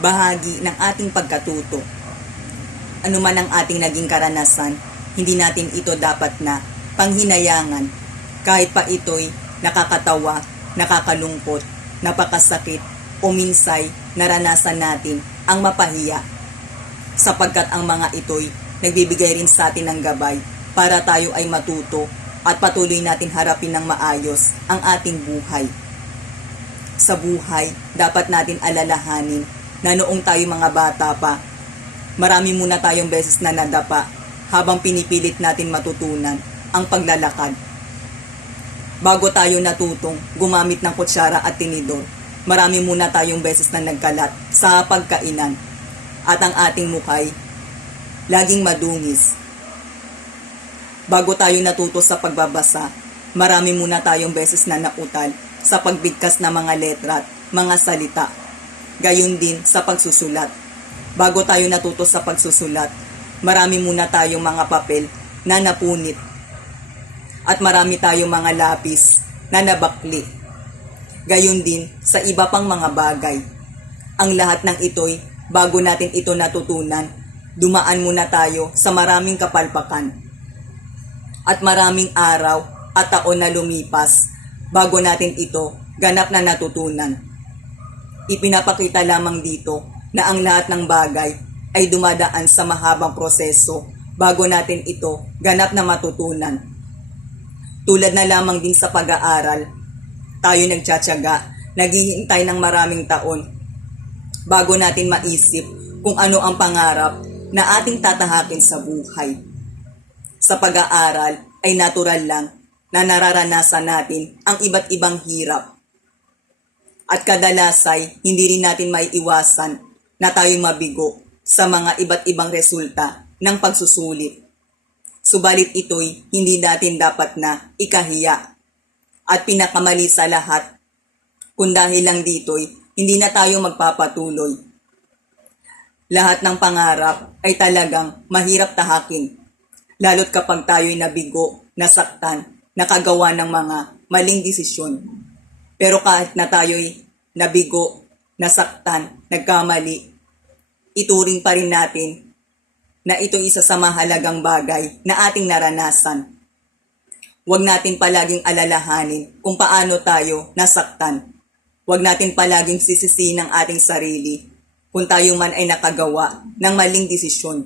bahagi ng ating pagkatuto. Ano man ang ating naging karanasan, hindi natin ito dapat na panghinayangan kahit pa ito'y nakakatawa, nakakalungkot, napakasakit o minsay naranasan natin ang mapahiya. Sapagkat ang mga ito'y nagbibigay rin sa atin ng gabay para tayo ay matuto at patuloy natin harapin ng maayos ang ating buhay. Sa buhay, dapat natin alalahanin na noong tayo mga bata pa, marami muna tayong beses na nadapa habang pinipilit natin matutunan ang paglalakad. Bago tayo natutong gumamit ng kutsara at tinidor, marami muna tayong beses na nagkalat sa pagkainan at ang ating mukhay laging madungis. Bago tayo natuto sa pagbabasa, marami muna tayong beses na nautal sa pagbigkas ng mga letra at mga salita. Gayon din sa pagsusulat. Bago tayo natuto sa pagsusulat, marami muna tayong mga papel na napunit. At marami tayong mga lapis na nabakli. Gayon din sa iba pang mga bagay. Ang lahat ng ito'y bago natin ito natutunan, dumaan muna tayo sa maraming kapalpakan. At maraming araw at taon na lumipas bago natin ito ganap na natutunan. Ipinapakita lamang dito na ang lahat ng bagay ay dumadaan sa mahabang proseso bago natin ito ganap na matutunan. Tulad na lamang din sa pag-aaral, tayo nagtsatsaga, naghihintay ng maraming taon bago natin maisip kung ano ang pangarap na ating tatahakin sa buhay. Sa pag-aaral ay natural lang na nararanasan natin ang iba't ibang hirap. At kadalasay, hindi rin natin maiiwasan na tayo mabigo sa mga iba't ibang resulta ng pagsusulit. Subalit ito'y hindi natin dapat na ikahiya. At pinakamali sa lahat, kung dahil lang dito'y hindi na tayo magpapatuloy. Lahat ng pangarap ay talagang mahirap tahakin, lalo't kapag tayo'y nabigo, nasaktan, nakagawa ng mga maling desisyon. Pero kahit na tayo'y nabigo, nasaktan, nagkamali, ituring pa rin natin na ito isa sa mahalagang bagay na ating naranasan. Huwag natin palaging alalahanin kung paano tayo nasaktan. Huwag natin palaging sisisihin ang ating sarili kung tayo man ay nakagawa ng maling desisyon.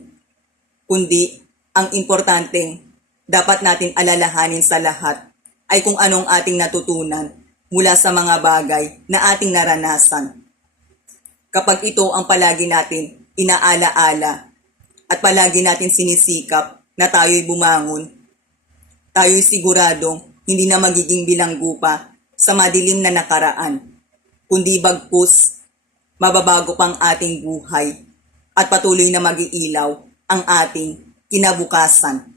Kundi, ang importanteng dapat natin alalahanin sa lahat ay kung anong ating natutunan mula sa mga bagay na ating naranasan. Kapag ito ang palagi natin inaalaala at palagi natin sinisikap na tayo'y bumangon, tayo'y siguradong hindi na magiging bilanggo pa sa madilim na nakaraan, kundi bagkus, mababago pang ating buhay at patuloy na mag-iilaw ang ating kinabukasan.